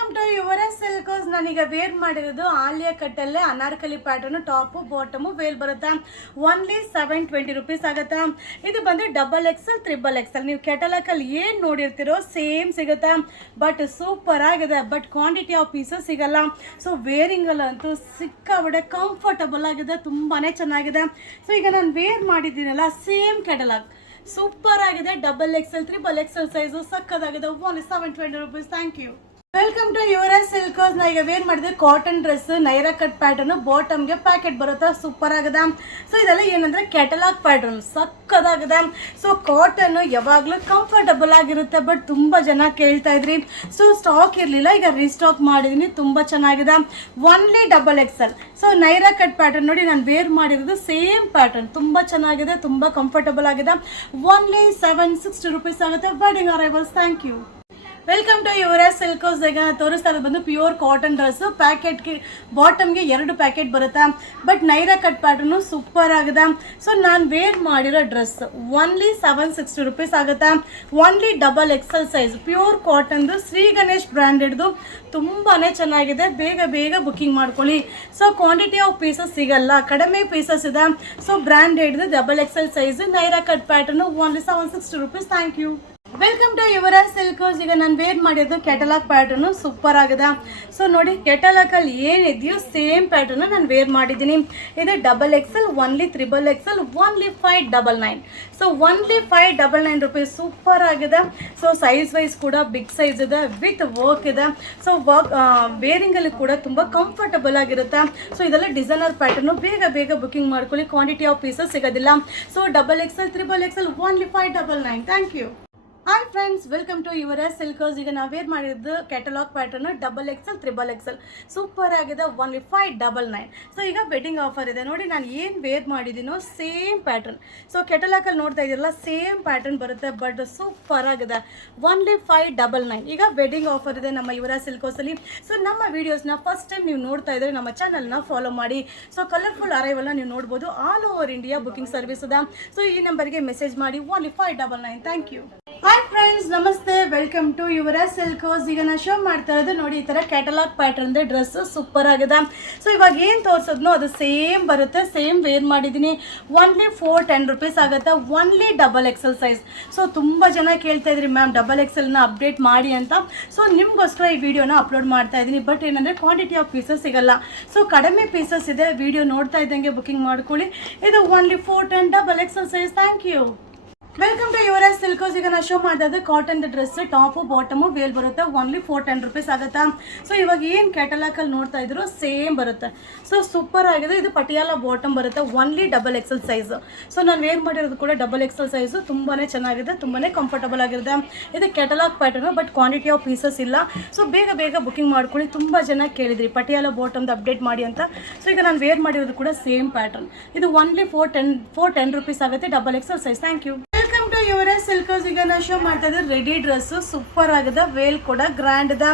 Welcome to Yuvraj Silks. ನಾನೀಗ wear ಮಾಡಿರೋದು ಆಲಿಯಾ ಕಟ್ಟಲ್ಲೇ anarkali pattern, top bottom veil ಬರುತ್ತೆ. ಓನ್ಲಿ 720 ರೂಪೀಸ್ ಆಗುತ್ತೆ. ಇದು ಬಂದು XXL, XXL. ನೀವು ಕೆಟಲಾಕಲ್ಲಿ ಏನು ನೋಡಿರ್ತೀರೋ ಸೇಮ್ ಸಿಗುತ್ತೆ. ಬಟ್ ಸೂಪರ್ ಆಗಿದೆ. ಬಟ್ ಕ್ವಾಂಟಿಟಿ ಆಫ್ ಪೀಸಸ್ ಸಿಗಲ್ಲ. ಸೊ ವೇರಿಂಗಲ್ಲಂತೂ ಸಿಕ್ಕಾಬಡೆ ಕಂಫರ್ಟಬಲ್ ಆಗಿದೆ, ತುಂಬಾ ಚೆನ್ನಾಗಿದೆ. ಸೊ ಈಗ ನಾನು ವೇರ್ ಮಾಡಿದ್ದೀನಲ್ಲ, ಸೇಮ್ ಕೆಟಲಾಗ್ ಸೂಪರ್ ಆಗಿದೆ. XXL, XXL ಸೈಜು ಸಕ್ಕದಾಗಿದೆ. Only 720 rupees. Thank you. Welcome to Yuvraj Silks. ನಾ ಈಗ ವೇರ್ ಮಾಡಿದ್ರೆ cotton dress, Naira cut pattern, ಬಾಟಮ್ಗೆ ಪ್ಯಾಕೆಟ್ ಬರುತ್ತೆ, ಸೂಪರ್ ಆಗಿದೆ. ಸೊ ಇದೆಲ್ಲ ಏನಂದ್ರೆ ಕೆಟಲಾಗ್ ಪ್ಯಾಟರ್ನ್ ಸಕ್ಕದಾಗಿದೆ. ಸೊ ಕಾಟನ್ ಯಾವಾಗಲೂ ಕಂಫರ್ಟಬಲ್ ಆಗಿರುತ್ತೆ. ಬಟ್ ತುಂಬ ಜನ ಕೇಳ್ತಾ ಇದ್ರಿ, ಸೊ ಸ್ಟಾಕ್ ಇರಲಿಲ್ಲ, ಈಗ ರೀಸ್ಟಾಕ್ ಮಾಡಿದೀನಿ, ತುಂಬ ಚೆನ್ನಾಗಿದೆ. Only XXL. So Naira cut pattern ನೋಡಿ, ನಾನು ವೇರ್ ಮಾಡಿರೋದು ಸೇಮ್ ಪ್ಯಾಟರ್ನ್, ತುಂಬ ಚೆನ್ನಾಗಿದೆ, ತುಂಬ ಕಂಫರ್ಟಬಲ್ ಆಗಿದೆ. ಓನ್ಲಿ 760 ರೂಪೀಸ್ ಆಗುತ್ತೆ. Wedding arrivals. Thank you. Welcome to Yuvraj Silks. ಈಗ ತೋರಿಸ್ತಾ ಇರೋದು ಬಂದು ಪ್ಯೂರ್ ಕಾಟನ್ ಡ್ರೆಸ್. ಪ್ಯಾಕೆಟ್ಗೆ ಬಾಟಮ್ಗೆ 2 ಪ್ಯಾಕೆಟ್ ಬರುತ್ತೆ. But Naira cut pattern super ಆಗಿದೆ. ಸೊ ನಾನು ವೇರ್ ಮಾಡಿರೋ ಡ್ರೆಸ್ ಓನ್ಲಿ 760 ರೂಪೀಸ್ ಆಗುತ್ತೆ. ಓನ್ಲಿ XXL ಸೈಜ್, ಪ್ಯೂರ್ ಕಾಟನ್ದು, ಶ್ರೀ ಗಣೇಶ್ ಬ್ರ್ಯಾಂಡೆಡ್ದು, ತುಂಬಾ ಚೆನ್ನಾಗಿದೆ. ಬೇಗ ಬೇಗ ಬುಕ್ಕಿಂಗ್ ಮಾಡ್ಕೊಳ್ಳಿ. ಸೊ ಕ್ವಾಂಟಿಟಿ ಆಫ್ ಪೀಸಸ್ ಸಿಗಲ್ಲ, ಕಡಿಮೆ ಪೀಸಸ್ ಇದೆ. ಸೊ ಬ್ರ್ಯಾಂಡೆಡ್ದು XXL size, Naira cut pattern, only 760 rupees. Thank you. Welcome to Yuvraj Silks. ಈಗ ನಾನು ವೇರ್ ಮಾಡಿದ್ದು ಕೆಟಲಾಗ್ ಪ್ಯಾಟರ್ನು ಸೂಪರ್ ಆಗಿದೆ. ಸೊ ನೋಡಿ, ಕೆಟಲಾಗಲ್ಲಿ ಏನಿದೆಯೋ ಸೇಮ್ ಪ್ಯಾಟರ್ನ್ ನಾನು ವೇರ್ ಮಾಡಿದ್ದೀನಿ. ಇದು XXL, only XXL, only 599. So only 599 rupees. Super ಆಗಿದೆ. ಸೊ ಸೈಜ್ ವೈಸ್ ಕೂಡ ಬಿಗ್ ಸೈಜ್ ಇದೆ, ವಿತ್ ವರ್ಕ್ ಇದೆ. ಸೊ ವರ್ಕ್ ವೇರಿಂಗಲ್ಲಿ ಕೂಡ ತುಂಬ ಕಂಫರ್ಟಬಲ್ ಆಗಿರುತ್ತೆ. ಸೊ ಇದೆಲ್ಲ ಡಿಸೈನರ್ ಪ್ಯಾಟರ್ನು. ಬೇಗ ಬೇಗ ಬುಕ್ಕಿಂಗ್ ಮಾಡ್ಕೊಳ್ಳಿ, ಕ್ವಾಂಟಿಟಿ ಆಫ್ ಪೀಸಸ್ ಸಿಗೋದಿಲ್ಲ. So XXL, XXL, only 599. Thank you. Hi friends, welcome to Yuvraj Silks. ಈಗ ನಾವು ವೇರ್ ಮಾಡಿದ್ದು catalogue pattern XXL, XXL, super ಆಗಿದೆ. ಓನ್ಲಿ 599. ಸೊ ಈಗ ವೆಡ್ಡಿಂಗ್ ಆಫರ್ ಇದೆ ನೋಡಿ. ನಾನು ಏನು ವೇರ್ ಮಾಡಿದ್ದೀನೋ ಸೇಮ್ ಪ್ಯಾಟರ್ನ್. ಸೊ ಕೆಟಲಾಗಲ್ಲಿ ನೋಡ್ತಾ ಇದ್ದೀರಲ್ಲ, ಸೇಮ್ ಪ್ಯಾಟರ್ನ್ ಬರುತ್ತೆ. ಬಟ್ ಸೂಪರ್ ಆಗಿದೆ. ಓನ್ಲಿ 599. ಈಗ ವೆಡ್ಡಿಂಗ್ ಆಫರ್ ಇದೆ ನಮ್ಮ ಯುವರಾಜ್ ಸಿಲ್ಕ್ಸಲ್ಲಿ. ಸೊ ನಮ್ಮ ವೀಡಿಯೋಸ್ನ ಫಸ್ಟ್ ಟೈಮ್ ನೀವು ನೋಡ್ತಾ ಇದ್ದರೆ ನಮ್ಮ ಚಾನಲ್ನ ಫಾಲೋ ಮಾಡಿ. ಸೊ ಕಲರ್ಫುಲ್ ಅರೈವಲ್ನ ನೀವು ನೋಡ್ಬೋದು. All over India booking service ಇದೆ. ಸೊ ಈ ನಂಬರ್ಗೆ ಮೆಸೇಜ್ ಮಾಡಿ. Only 599. Thank you. Hi friends, ನಮಸ್ತೆ. Welcome to Yuvraj Silks. ಈಗ ನಾನು ಶೋ ಮಾಡ್ತಾ ಇರೋದು ನೋಡಿ, ಈ ಥರ ಕ್ಯಾಟಲಾಗ್ ಪ್ಯಾಟರ್ನ್ ಡ್ರೆಸ್ ಸೂಪರ್ ಆಗಿದೆ. ಸೊ ಇವಾಗ ಏನು ತೋರಿಸೋದ್ನೋ ಅದು ಸೇಮ್ ಬರುತ್ತೆ. ಸೇಮ್ ವೇರ್ ಮಾಡಿದ್ದೀನಿ. ಓನ್ಲಿ 410 ರೂಪೀಸ್ ಆಗುತ್ತೆ. Only XXL size. ಸೊ ತುಂಬ ಜನ ಕೇಳ್ತಾ ಇದ್ರಿ, ಮ್ಯಾಮ್ XXLನ ಅಪ್ಡೇಟ್ ಮಾಡಿ ಅಂತ. ಸೊ ನಿಮಗೋಸ್ಕರ ಈ ವಿಡಿಯೋನ ಅಪ್ಲೋಡ್ ಮಾಡ್ತಾ ಇದ್ದೀನಿ. ಬಟ್ ಏನಂದರೆ ಕ್ವಾಂಟಿಟಿ ಆಫ್ ಪೀಸಸ್ ಸಿಗಲ್ಲ. ಸೊ ಕಡಿಮೆ ಪೀಸಸ್ ಇದೆ. ವಿಡಿಯೋ ನೋಡ್ತಾ ಇದ್ದಂಗೆ ಬುಕಿಂಗ್ ಮಾಡ್ಕೊಳ್ಳಿ. ಇದು only 410 XXL size. Thank you. Welcome to Yuvraj Silks. ಈಗ ನಾನು ಶೋ ಮಾಡಿದ್ದು cotton dress, top bottom veil ಬರುತ್ತೆ. ಓನ್ಲಿ 410 ರೂಪೀಸ್ ಆಗುತ್ತೆ. ಸೊ ಇವಾಗ ಏನು ಕ್ಯಾಟಲಾಗಲ್ಲಿ ನೋಡ್ತಾ ಇದ್ರು ಸೇಮ್ ಬರುತ್ತೆ. ಸೊ ಸೂಪರ್ ಆಗಿದೆ. ಇದು ಪಟಿಯಾಲ ಬಾಟಮ್ ಬರುತ್ತೆ. Only XXL size. ಸೊ ನಾನು ವೇರ್ ಮಾಡಿರೋದು ಕೂಡ XXL ಸೈಜು, ತುಂಬಾ ಚೆನ್ನಾಗಿದೆ, ತುಂಬಾ ಕಂಫರ್ಟಬಲ್ ಆಗಿರುತ್ತೆ. ಇದು catalogue pattern. But quantity of pieces ಇಲ್ಲ. ಸೊ ಬೇಗ ಬೇಗ ಬುಕಿಂಗ್ ಮಾಡ್ಕೊಳ್ಳಿ. ತುಂಬ ಜನ ಕೇಳಿದ್ರಿ ಪಟಿಯಾಲ ಬಾಟಮ್ದು ಅಪ್ಡೇಟ್ ಮಾಡಿ ಅಂತ. ಸೊ ಈಗ ನಾನು ವೇರ್ ಮಾಡಿರೋದು ಕೂಡ ಸೇಮ್ ಪ್ಯಾಟರ್ನ್. ಇದು ಓನ್ಲಿ 410 ರೂಪೀಸ್ ಆಗುತ್ತೆ. XXL size. Thank you. Welcome to Yuvraj Silks. ಈಗ ನಾನು ಶೋ ಮಾಡ್ತಾ ಇದ್ದೆ ರೆಡಿ ಡ್ರೆಸ್ ಸೂಪರ್ ಆಗಿದೆ. ವೇಲ್ ಕೂಡ ಗ್ರ್ಯಾಂಡ್ ಇದೆ,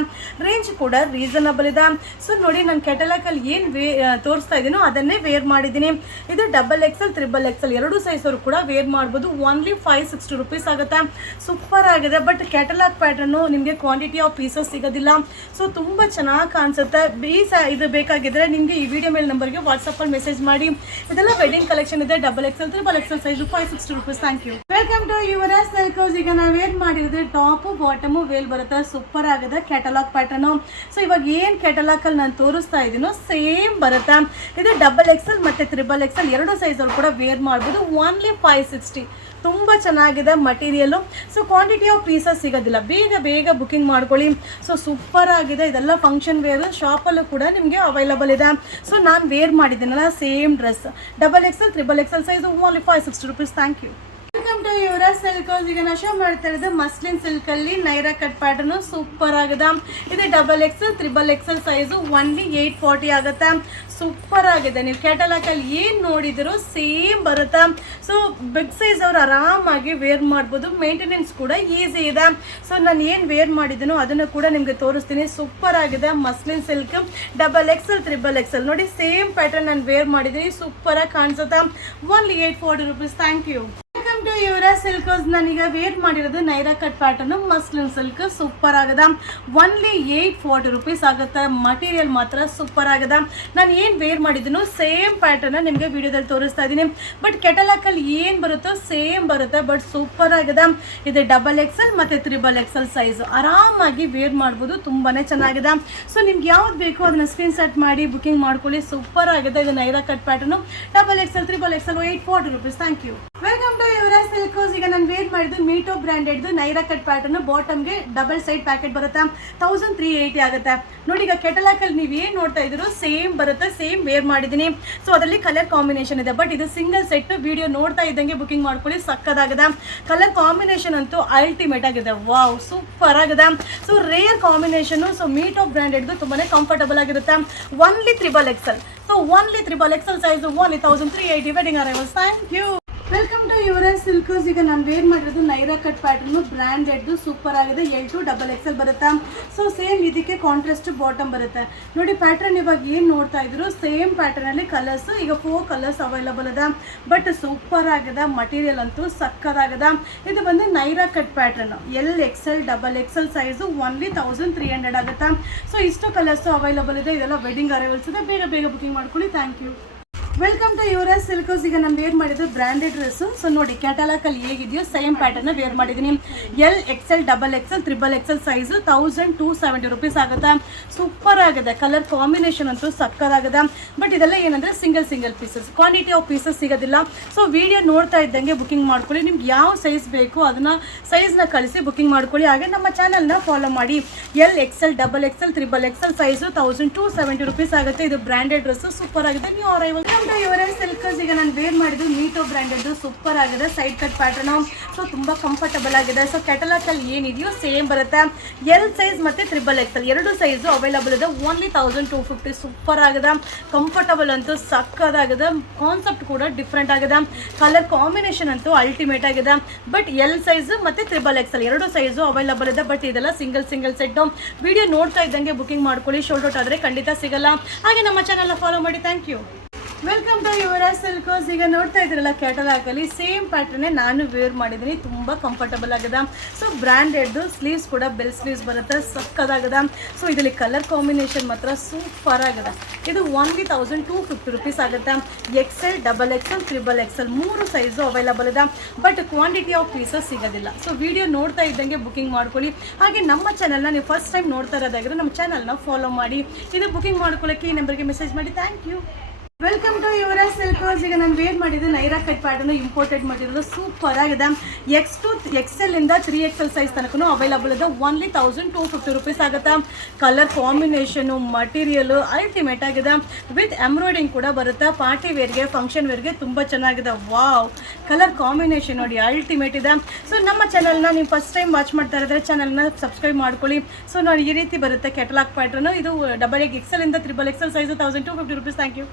ರೇಂಜ್ ಕೂಡ ರೀಸನಬಲ್ ಇದೆ. ಸೊ ನೋಡಿ, ನಾನು ಕೆಟಲಾಗಲ್ಲಿ ಏನು ತೋರಿಸ್ತಾ ಇದ್ದೀನೋ ಅದನ್ನೇ ವೇರ್ ಮಾಡಿದ್ದೀನಿ. ಇದು XXL, XXL ಎರಡೂ ಸೈಜ್ ಅವರು ಕೂಡ ವೇರ್ ಮಾಡ್ಬೋದು. ಓನ್ಲಿ 560 ರೂಪೀಸ್ ಆಗುತ್ತೆ. ಸೂಪರ್ ಆಗಿದೆ. ಬಟ್ ಕೆಟಲಾಗ್ ಪ್ಯಾಟರ್ನು ನಿಮಗೆ ಕ್ವಾಂಟಿಟಿ ಆಫ್ ಪೀಸಸ್ ಸಿಗೋದಿಲ್ಲ. ಸೊ ತುಂಬ ಚೆನ್ನಾಗಿ ಕಾಣಿಸುತ್ತೆ. ಇದು ಬೇಕಾಗಿದ್ದರೆ ನಿಮಗೆ ಈ ವಿಡಿಯೋ ಮೇಲೆ ನಂಬರ್ಗೆ ವಾಟ್ಸಪ್ಪಲ್ಲಿ ಮೆಸೇಜ್ ಮಾಡಿ. ಇದೆಲ್ಲ ವೆಡ್ಡಿಂಗ್ ಕಲೆಕ್ಷನ್ ಇದೆ. XXL, XXL size, 560 rupees. Thank you. Welcome to Yuvraj Silks. ಈಗ ನಾವು ವೇರ್ ಮಾಡಿರೋದು ಟಾಪು ಬಾಟಮು ವೇಲ್ ಬರುತ್ತೆ. ಸೂಪರ್ ಆಗಿದೆ ಕೆಟಲಾಗ್ ಪ್ಯಾಟರ್ನು. ಸೊ ಇವಾಗ ಏನು ಕೆಟಲಾಗಲ್ಲಿ ನಾನು ತೋರಿಸ್ತಾ ಇದ್ದೀನೋ ಸೇಮ್ ಬರುತ್ತೆ. ಇದು XXL ಮತ್ತು XXL ಎರಡೂ ಸೈಜ್ ಅವರು ಕೂಡ ವೇರ್ ಮಾಡ್ಬೋದು. ಓನ್ಲಿ 560. ತುಂಬ ಚೆನ್ನಾಗಿದೆ material. So quantity of pieces ಸಿಗೋದಿಲ್ಲ. ಬೇಗ ಬೇಗ ಬುಕಿಂಗ್ ಮಾಡ್ಕೊಳ್ಳಿ. ಸೊ ಸೂಪರ್ ಆಗಿದೆ. ಇದೆಲ್ಲ ಫಂಕ್ಷನ್ ವೇರ್, ಶಾಪಲ್ಲೂ ಕೂಡ ನಿಮಗೆ ಅವೈಲಬಲ್ ಇದೆ. ಸೊ ನಾನು ವೇರ್ ಮಾಡಿದ್ದೀನಲ್ಲ same dress XXL, XXL size, only 560 rupees. Thank you. Welcome to Yuvraj Silks. ಈಗ ನಾನು ಶೋ ಮಾಡ್ತಾ ಇರೋದು ಮಸ್ಲಿನ್ ಸಿಲ್ಕಲ್ಲಿ ನೈರಾ ಕಟ್ ಪ್ಯಾಟರ್ನು ಸೂಪರ್ ಆಗಿದೆ. ಇದು XXL, XXL ಸೈಜು, ಓನ್ಲಿ 840 ಆಗುತ್ತೆ. ಸೂಪರ್ ಆಗಿದೆ. ನೀವು ಕ್ಯಾಟಲಾಗಲ್ಲಿ ಏನು ನೋಡಿದಿರೋ ಸೇಮ್ ಬರುತ್ತೆ. ಸೊ ಬಿಗ್ ಸೈಜ್ ಅವರು ಆರಾಮಾಗಿ ವೇರ್ ಮಾಡ್ಬೋದು. ಮೇಂಟೆನೆನ್ಸ್ ಕೂಡ ಈಸಿ ಇದೆ. ಸೊ ನಾನು ಏನು ವೇರ್ ಮಾಡಿದ್ದೀನೋ ಅದನ್ನು ಕೂಡ ನಿಮಗೆ ತೋರಿಸ್ತೀನಿ. ಸೂಪರ್ ಆಗಿದೆ ಮಸ್ಲಿನ್ ಸಿಲ್ಕ್ XXL, XXL ನೋಡಿ, ಸೇಮ್ ಪ್ಯಾಟರ್ನ್ ನಾನು ವೇರ್ ಮಾಡಿದ್ದೀನಿ. ಸೂಪರಾಗಿ ಕಾಣಿಸುತ್ತೆ. Only 840 rupees. Thank you. To Yuvraj Silks. ನಾನೀಗ ವೇರ್ ಮಾಡಿರೋದು Naira cut pattern muslin silk super ಆಗದ. ಒನ್ಲಿ 840 rupees ಆಗುತ್ತೆ. ಮಟೀರಿಯಲ್ ಮಾತ್ರ ಸೂಪರ್ ಆಗದ. ನಾನು ಏನು ವೇರ್ ಮಾಡಿದ್ದೀನೋ ಸೇಮ್ ಪ್ಯಾಟರ್ನ್ ನಿಮಗೆ ವಿಡಿಯೋದಲ್ಲಿ ತೋರಿಸ್ತಾ ಇದ್ದೀನಿ. ಬಟ್ ಕೆಟಲಾಕಲ್ಲಿ ಏನು ಬರುತ್ತೋ ಸೇಮ್ ಬರುತ್ತೆ, ಬಟ್ ಸೂಪರ್ ಆಗದ. ಇದು XXL ಮತ್ತು XXL ಸೈಜ್ ಆರಾಮಾಗಿ ವೇರ್ ಮಾಡ್ಬೋದು, ತುಂಬಾ ಚೆನ್ನಾಗಿದೆ. ಸೊ ನಿಮ್ಗೆ ಯಾವ್ದು ಬೇಕೋ ಅದನ್ನ ಸ್ಕ್ರೀನ್ ಶಾಟ್ ಮಾಡಿ ಬುಕಿಂಗ್ ಮಾಡ್ಕೊಳ್ಳಿ. ಸೂಪರ್ ಆಗಿದೆ. ಇದು Naira cut pattern XXL XXL 840 rupees. Thank you. Welcome to Yuvraj Silks. ಈಗ ನಾನು ವೇರ್ ಮಾಡಿದ್ದು ಮೀಟೋ ಬ್ರ್ಯಾಂಡೆಡ್ ನೈರಾ ಕಟ್ ಪ್ಯಾಟರ್ನ್. ಬಾಟಮ್ಗೆ ಡಬಲ್ ಸೈಡ್ ಪ್ಯಾಕೆಟ್ ಬರುತ್ತೆ. 1380 ಆಗುತ್ತೆ. ನೋಡಿ, ಈಗ ಕೆಟಲಾಕಲ್ಲಿ ನೀವು ಏನು ನೋಡ್ತಾ ಇದ್ರು ಸೇಮ್ ಬರುತ್ತೆ, ಸೇಮ್ ವೇರ್ ಮಾಡಿದ್ದೀನಿ. ಸೊ ಅದರಲ್ಲಿ ಕಲರ್ ಕಾಂಬಿನೇಷನ್ ಇದೆ, ಬಟ್ ಇದು ಸಿಂಗಲ್ ಸೆಟ್. ವಿಡಿಯೋ ನೋಡ್ತಾ ಇದ್ದಂಗೆ ಬುಕಿಂಗ್ ಮಾಡ್ಕೊಳ್ಳಿ, ಸಕ್ಕದಾಗಿದೆ. ಕಲರ್ ಕಾಂಬಿನೇಷನ್ ಅಂತೂ ಅಲ್ಟಿಮೇಟ್ ಆಗಿದೆ. ವಾವ್, ಸೂಪರ್ ಆಗಿದೆ. So rare combination. ಸೊ ಮೀಟೋ ಬ್ರ್ಯಾಂಡೆಡ್ದು ತುಂಬಾನೇ ಕಂಫರ್ಟಬಲ್ ಆಗಿರುತ್ತೆ. Only XXL. So only XXL size only 1380 wedding arrivals. Thank you. Welcome to Yuvraj Silks. ಈಗ ನಾನು ವೇರ್ ಮಾಡಿರೋದು Naira cut pattern branded super ಆಗಿದೆ. L2 XXL ಬರುತ್ತೆ. ಸೊ ಸೇಮ್ ಇದಕ್ಕೆ ಕಾಂಟ್ರಾಸ್ಟ್ ಬಾಟಮ್ ಬರುತ್ತೆ. ನೋಡಿ ಪ್ಯಾಟರ್ನ್ ಇವಾಗ ಏನು ನೋಡ್ತಾ ಇದ್ರು ಸೇಮ್ ಪ್ಯಾಟರ್ನ್ ಅಲ್ಲಿ ಕಲರ್ಸ್ ಈಗ 4 ಕಲರ್ಸ್ ಅವೈಲಬಲ್ ಅದ. ಬಟ್ ಸೂಪರ್ ಆಗಿದೆ. ಮಟೀರಿಯಲ್ ಅಂತೂ ಸಕ್ಕದಾಗದ. ಇದು ಬಂದು Naira cut pattern LXL XXL size only 1300 ಆಗುತ್ತೆ. ಸೊ ಇಷ್ಟು ಕಲರ್ಸ್ ಅವೈಲಬಲ್ ಇದೆ. ಇದೆಲ್ಲ ವೆಡ್ಡಿಂಗ್ ಅರೈವಲ್ಸ್ ಇದೆ. ಬೇಗ ಬೇಗ ಬುಕಿಂಗ್ ಮಾಡ್ಕೊಳ್ಳಿ. Thank you. Welcome to Yuvraj Silks. ಈಗ ನಾನು ವೇರ್ ಮಾಡಿದ್ದು ಬ್ರ್ಯಾಂಡೆಡ್ ಡ್ರೆಸ್ಸು. ಸೊ ನೋಡಿ ಕ್ಯಾಟಲಾಕಲ್ಲಿ ಹೇಗಿದೆಯೋ ಸೇಮ್ ಪ್ಯಾಟರ್ನ ವೇರ್ ಮಾಡಿದ್ದೀನಿ. LXL XXL XXL size 1270 rupees ಆಗುತ್ತೆ. ಸೂಪರ್ ಆಗಿದೆ. ಕಲರ್ ಕಾಂಬಿನೇಷನ್ ಅಂತೂ ಸಕ್ಕದಾಗಿದೆ. ಬಟ್ ಇದೆಲ್ಲ ಏನಂದರೆ single pieces, quantity of pieces ಸಿಗೋದಿಲ್ಲ. ಸೊ ವಿಡಿಯೋ ನೋಡ್ತಾ ಇದ್ದಂಗೆ ಬುಕಿಂಗ್ ಮಾಡ್ಕೊಳ್ಳಿ. ನಿಮ್ಗೆ ಯಾವ ಸೈಜ್ ಬೇಕು ಅದನ್ನು ಸೈಜ್ನ ಕಳಿಸಿ ಬುಕಿಂಗ್ ಮಾಡ್ಕೊಳ್ಳಿ. ಹಾಗೆ ನಮ್ಮ ಚಾನಲ್ನ ಫಾಲೋ ಮಾಡಿ. LXL XXL ಸೈಜು 1270 rupees ಆಗುತ್ತೆ. ಇದು ಬ್ರ್ಯಾಂಡೆಡ್ ಡ್ರೆಸ್ಸು ಸೂಪರ್ ಆಗಿದೆ. ನೀವು ಅರೈವಲ್ ಯುವರಾಜ್ ಸಿಲ್ಕ್ಸ್. ಈಗ ನಾನು ವೇರ್ ಮಾಡಿದ್ದು ಮೀಟೋ ಬ್ರ್ಯಾಂಡೆಡ್ ಸೂಪರ್ ಆಗಿದೆ. Side cut pattern. ಸೊ ತುಂಬ ಕಂಫರ್ಟಬಲ್ ಆಗಿದೆ. ಸೊ ಕೆಟಲಾಕಲ್ಲಿ ಏನಿದೆಯೋ ಸೇಮ್ ಬರುತ್ತೆ. L ಸೈಜ್ ಮತ್ತು XXL ಎರಡು ಸೈಜು ಅವೈಲಬಲ್ ಇದೆ. ಓನ್ಲಿ 1250. ಸೂಪರ್ ಆಗಿದೆ. ಕಂಫರ್ಟಬಲ್ ಅಂತೂ ಸಕ್ಕದಾಗಿದೆ. ಕಾನ್ಸೆಪ್ಟ್ ಕೂಡ ಡಿಫ್ರೆಂಟ್ ಆಗಿದೆ. ಕಲರ್ ಕಾಂಬಿನೇಷನ್ ಅಂತೂ ಅಲ್ಟಿಮೇಟ್ ಆಗಿದೆ. ಬಟ್ L ಸೈಜ್ ಮತ್ತು XXL ಎರಡು ಸೈಜು ಅವೈಲಬಲ್ ಇದೆ. ಬಟ್ ಇದೆಲ್ಲ ಸಿಂಗಲ್ ಸೆಟ್. ವಿಡಿಯೋ ನೋಡ್ತಾ ಇದ್ದಂಗೆ ಬುಕಿಂಗ್ ಮಾಡ್ಕೊಳ್ಳಿ. ಶೋಲ್ಡ್ ಔಟ್ ಆದರೆ ಖಂಡಿತ ಸಿಗಲ್ಲ. ಹಾಗೆ ನಮ್ಮ ಚಾನಲ್ನ ಫಾಲೋ ಮಾಡಿ. Thank you. Welcome to Yuvraj Silks. ಈಗ ನೋಡ್ತಾ ಇದ್ರಲ್ಲ ಕ್ಯಾಟಲಾಗಲ್ಲಿ ಸೇಮ್ ಪ್ಯಾಟರ್ನೇ ನಾನು ವೇರ್ ಮಾಡಿದ್ದೀನಿ. ತುಂಬ ಕಂಫರ್ಟಬಲ್ ಆಗಿದೆ. ಸೊ ಬ್ರ್ಯಾಂಡೆಡ್ದು ಸ್ಲೀವ್ಸ್ ಕೂಡ ಬೆಲ್ ಸ್ಲೀವ್ಸ್ ಬರುತ್ತೆ. ಸಕ್ಕದಾಗಿದೆ. ಸೊ ಇದರಲ್ಲಿ ಕಲರ್ ಕಾಂಬಿನೇಷನ್ ಮಾತ್ರ ಸೂಪರ್ ಆಗಿದೆ. ಇದು ಓನ್ಲಿ 1250 rupees ಆಗುತ್ತೆ. XL XXL XXL ಮೂರು ಸೈಜು ಅವೈಲಬಲ್ ಇದೆ. ಬಟ್ ಕ್ವಾಂಟಿಟಿ ಆಫ್ ಪೀಸಸ್ ಸಿಗೋದಿಲ್ಲ. ಸೊ ವಿಡಿಯೋ ನೋಡ್ತಾ ಇದ್ದಂಗೆ ಬುಕಿಂಗ್ ಮಾಡ್ಕೊಳ್ಳಿ. ಹಾಗೆ ನಮ್ಮ ಚಾನಲ್ನ ನೀವು ಫಸ್ಟ್ ಟೈಮ್ ನೋಡ್ತಾ ಇರೋದಾಗಿದ್ರೆ ನಮ್ಮ ಚಾನಲ್ನ ಫಾಲೋ ಮಾಡಿ. ಇದು ಬುಕಿಂಗ್ ಮಾಡ್ಕೊಳ್ಳೋಕ್ಕೆ ಈ ನಂಬರ್ಗೆ ಮೆಸೇಜ್ ಮಾಡಿ. Thank you. Welcome to Yuvraj Silks. ಈಗ ನಾನು ವೇರ್ ಮಾಡಿದ್ದು Naira cut pattern imported material super ಆಗಿದೆ. X2 XL ಇಂದ 3XL ಸೈಜ್ ತನಕ ಅವೈಲಬಲ್ ಇದೆ. ಓನ್ಲಿ 1250 rupees ಆಗುತ್ತೆ. ಕಲರ್ ಕಾಂಬಿನೇಷನು ಮಟೀರಿಯಲು ಅಲ್ಟಿಮೇಟ್ ಆಗಿದೆ. ವಿತ್ ಎಂಬ್ರಾಯ್ಡಿಂಗ್ ಕೂಡ ಬರುತ್ತೆ. ಪಾರ್ಟಿ ವೇರ್ಗೆ ಫಂಕ್ಷನ್ ವೇರ್ಗೆ ತುಂಬ ಚೆನ್ನಾಗಿದೆ. ವಾವ್, ಕಲರ್ ಕಾಂಬಿನೇಷನ್ ನೋಡಿ ಅಲ್ಟಿಮೇಟ್ ಇದೆ. ಸೊ ನಮ್ಮ ಚಾನಲ್ನ ನೀವು ಫಸ್ಟ್ ಟೈಮ್ ವಾಚ್ ಮಾಡ್ತಾ ಇರೋದ್ರೆ ಚಾನಲ್ನ ಸಬ್ಸ್ಕ್ರೈಬ್ ಮಾಡ್ಕೊಳ್ಳಿ. ಸೊ ನೋಡಿ ಈ ರೀತಿ ಬರುತ್ತೆ ಕೆಟಲಾಗ್ ಪ್ಯಾಟರ್ನು. ಇದು XXL ಇಂದ XXL size 1250 rupees. Thank you.